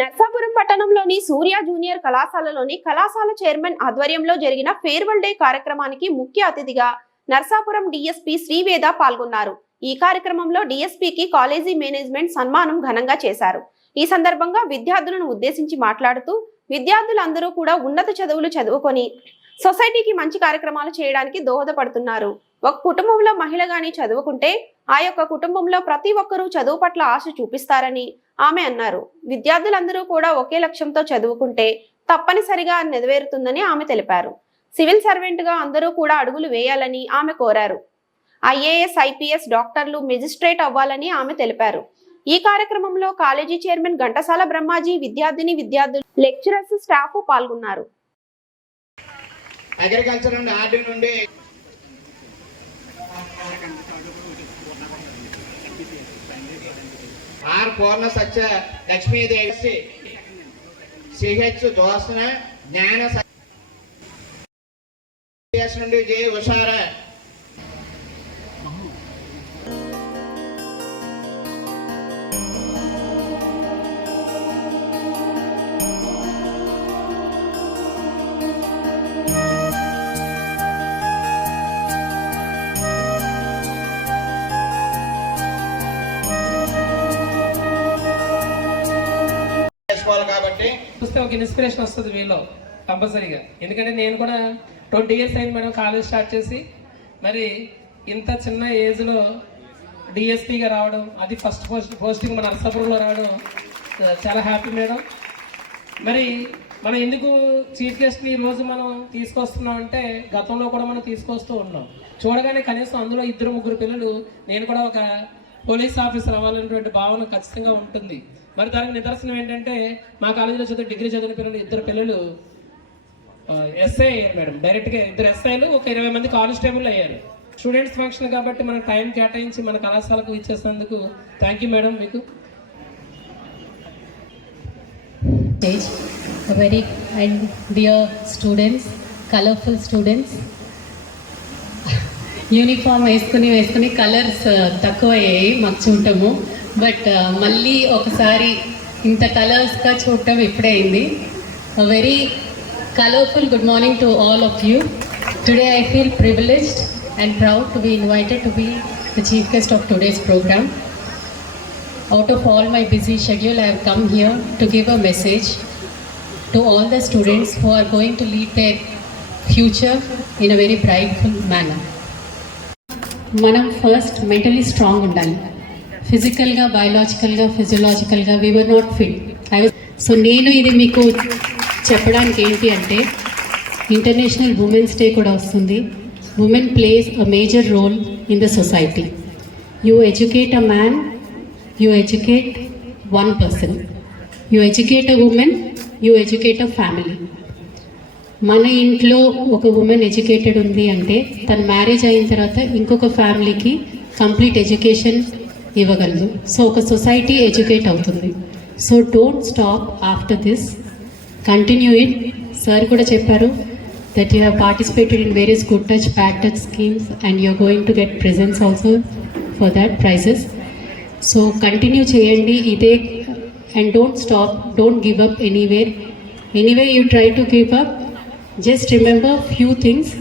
నర్సాపురం పట్టణంలోని సూర్య జూనియర్ కళాశాలలోని కళాశాల చైర్మన్ ఆధ్వర్యంలో జరిగిన ఫేర్వెల్ డే కార్యక్రమానికి ముఖ్య అతిథిగా నర్సాపురం డిఎస్పీ శ్రీవేద పాల్గొన్నారు. ఈ కార్యక్రమంలో డిఎస్పీకి కాలేజీ మేనేజ్మెంట్ సన్మానం ఘనంగా చేశారు. ఈ సందర్భంగా విద్యార్థులను ఉద్దేశించి మాట్లాడుతూ విద్యార్థులందరూ కూడా ఉన్నత చదువులు చదువుకొని సొసైటీకి మంచి కార్యక్రమాలు చేయడానికి దోహదపడుతున్నారు. ఒక కుటుంబంలో మహిళ గాని చదువుకుంటే ఆ యొక్క కుటుంబంలో ప్రతి ఒక్కరూ చదువు పట్ల ఆశ చూపిస్తారని ఆమె అన్నారు. విద్యార్థులందరూ కూడా ఒకే లక్ష్యంతో చదువుకుంటే తప్పనిసరిగా నెరవేరుతుందని ఆమె తెలిపారు. సివిల్ సర్వెంట్గా అందరూ కూడా అడుగులు వేయాలని ఆమె కోరారు. ఐఏఎస్ ఐపీఎస్ డాక్టర్లు మెజిస్ట్రేట్ అవ్వాలని ఆమె తెలిపారు. ఈ కార్యక్రమంలో కాలేజీ చైర్మన్ ఘంటసాల బ్రహ్మాజీ విద్యార్థిని విద్యార్థులు లెక్చరర్స్ స్టాఫ్ పాల్గొన్నారు. అగ్రికల్చర్ నుండి నుండి. ఆర్ పూర్ణ సత్య లక్ష్మీదేవి సిహెచ్ దోసన జ్ఞాన నుండి జే ఉషారా. ఒక ఇన్స్పిరేషన్ వస్తుంది మీలో కంపల్సరీగా. ఎందుకంటే నేను కూడా ట్వంటీ ఇయర్స్ అయింది మేడం కాలేజ్ స్టార్ట్ చేసి. మరి ఇంత చిన్న ఏజ్లో డిఎస్పీగా రావడం అది ఫస్ట్ పోస్ట్ పోస్టింగ్ మన నర్సాపురంలో రావడం చాలా హ్యాపీ మేడం. మరి మనం ఎందుకు చీఫ్ గెస్ట్ని ఈ రోజు మనం తీసుకొస్తున్నాం అంటే గతంలో కూడా మనం తీసుకొస్తూ ఉన్నాం. చూడగానే కనీసం అందులో ఇద్దరు ముగ్గురు పిల్లలు నేను కూడా ఒక పోలీస్ ఆఫీసర్ అవ్వాలనేటువంటి భావన ఖచ్చితంగా ఉంటుంది. మరి దానికి నిదర్శనం ఏంటంటే మా కాలేజీలో చదివే డిగ్రీ చదివిన పిల్లలు ఇద్దరు పిల్లలు ఎస్ఐ అయ్యారు మేడం. డైరెక్ట్గా ఇద్దరు ఎస్ఐలు ఒక ఇరవై మంది కానిస్టేబుల్ అయ్యారు. స్టూడెంట్స్ ఫంక్షన్ కాబట్టి మనం టైం కేటాయించి మన కళాశాలకు ఇచ్చేసినందుకు థ్యాంక్ యూ మేడం మీకు. Very and dear students colourful students uniform వేసుకుని వేసుకుని కలర్స్ uh, తక్కువ అయ్యాయి మాకు చూడటము. బట్ మళ్ళీ ఒకసారి ఇంత కలర్స్గా చూడటం ఇప్పుడే అయింది very colourful good morning to all of you today I feel privileged and proud to be invited to be the chief guest of today's programme out of all my busy schedule I have come here to give a message to all the students who are going to lead their future in a very brightful manner మనం first mentally strong ఉండాలి. ఫిజికల్గా బయలాజికల్గా ఫిజియలాజికల్గా we were not fit I so నేను ఇది మీకు చెప్పడానికి ఏంటి అంటే ఇంటర్నేషనల్ ఉమెన్స్ డే కూడా వస్తుంది. Women plays a major role in the society you educate a man you educate one person you educate a woman you educate a family మన ఇంట్లో ఒక ఉమెన్ ఎడ్యుకేటెడ్ ఉంది అంటే తన మ్యారేజ్ అయిన తర్వాత ఇంకొక ఫ్యామిలీకి కంప్లీట్ ఎడ్యుకేషన్ ఇవ్వగలదు. సో ఒక సొసైటీ ఎడ్యుకేట్ అవుతుంది. So don't stop after this continue it sir కూడా చెప్పారు that you have participated in various good touch bad touch schemes and you're going to get presents also for that prizes so continue చేయండి ఇదే and don't stop don't give up anywhere anyway you try to give up just remember few things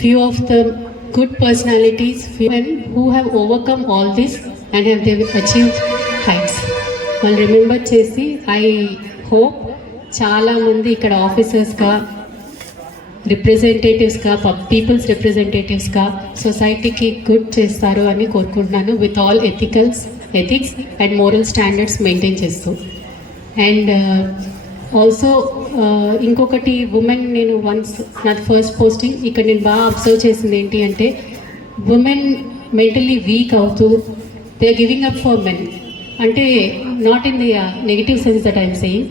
few of the good personalities few and who have overcome all this and have they achieve heights వాళ్ళు remember చేసి I hope చాలామంది ఇక్కడ ఆఫీసర్స్గా రిప్రజెంటేటివ్స్గా peoples రిప్రజెంటేటివ్స్గా సొసైటీకి good చేస్తారు అని కోరుకుంటున్నాను. With all ethicals ethics and moral standards maintain చేస్తూ. And also uh, uh, ఇంకొకటి ఉమెన్ నేను వన్స్ నా ఫస్ట్ పోస్టింగ్ ఇక్కడ నేను బాగా అబ్జర్వ్ చేసింది ఏంటి అంటే ఉమెన్ మెంటలీ వీక్ అవుతూ they giving up for men అంటే not in the negative sense that I'm saying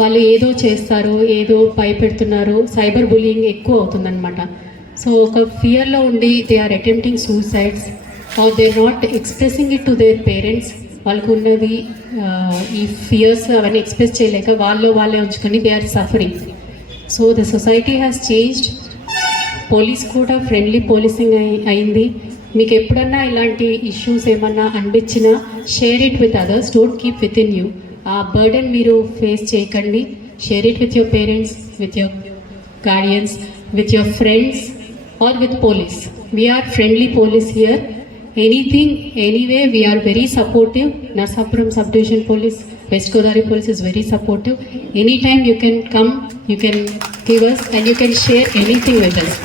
వాళ్ళు ఏదో చేస్తారు ఏదో భయపెడుతున్నారు సైబర్ బులింగ్ ఎక్కువ అవుతుందన్నమాట. సో ఒక ఫియర్లో ఉండి they are attempting suicides or they not expressing it to their parents వాళ్ళకు ఉన్నది uh, ఈ ఫియర్స్ అవన్నీ ఎక్స్ప్రెస్ చేయలేక వాళ్ళు వాళ్ళే ఉంచుకొని they are suffering so the society has changed police కూడా ఫ్రెండ్లీ పోలీసింగ్ అయి అయింది. మీకు ఎప్పుడన్నా ఇలాంటి ఇష్యూస్ ఏమన్నా అనిపించినా share it with others don't keep with in you a burden మీరు ఫేస్ చేయకండి. Share it with your parents with your guardians with your friends or with police we're friendly police here anything anyway we're very supportive Narsapuram sub division police West Godavari police is very supportive any time you can come you can give us and you can share anything with us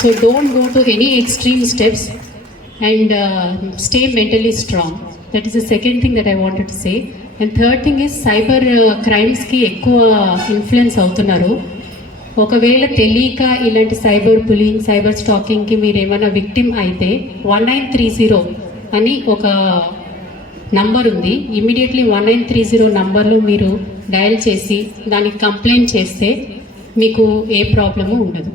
so don't go to any extreme steps and uh, stay mentally strong. That is the second thing that I wanted to say. And third thing is cyber క్రైమ్స్కి uh, ఎక్కువ influence అవుతున్నారు ఒకవేళ తెలియక ఇలాంటి cyber bullying cyber స్టాకింగ్కి మీరు ఏమైనా victim అయితే one nine three zero అని ఒక నంబర్ ఉంది immediately one nine three zero నంబర్లో మీరు డయల్ చేసి దానికి కంప్లైంట్ చేస్తే మీకు ఏ ప్రాబ్లము ఉండదు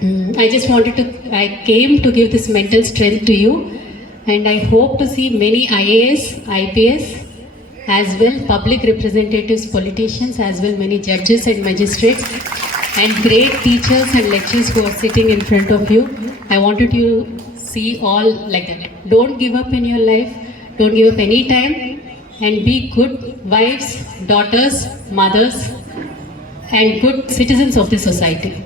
Mm, I just wanted to, I came to give this mental strength to you, and I hope to see many IAS, IPS, as well public representatives, politicians, as well many judges and magistrates, and great teachers and lecturers who are sitting in front of you. I wanted you to see all like that. Don't give up in your life, don't give up any time, and be good wives, daughters, mothers, and good citizens of the society.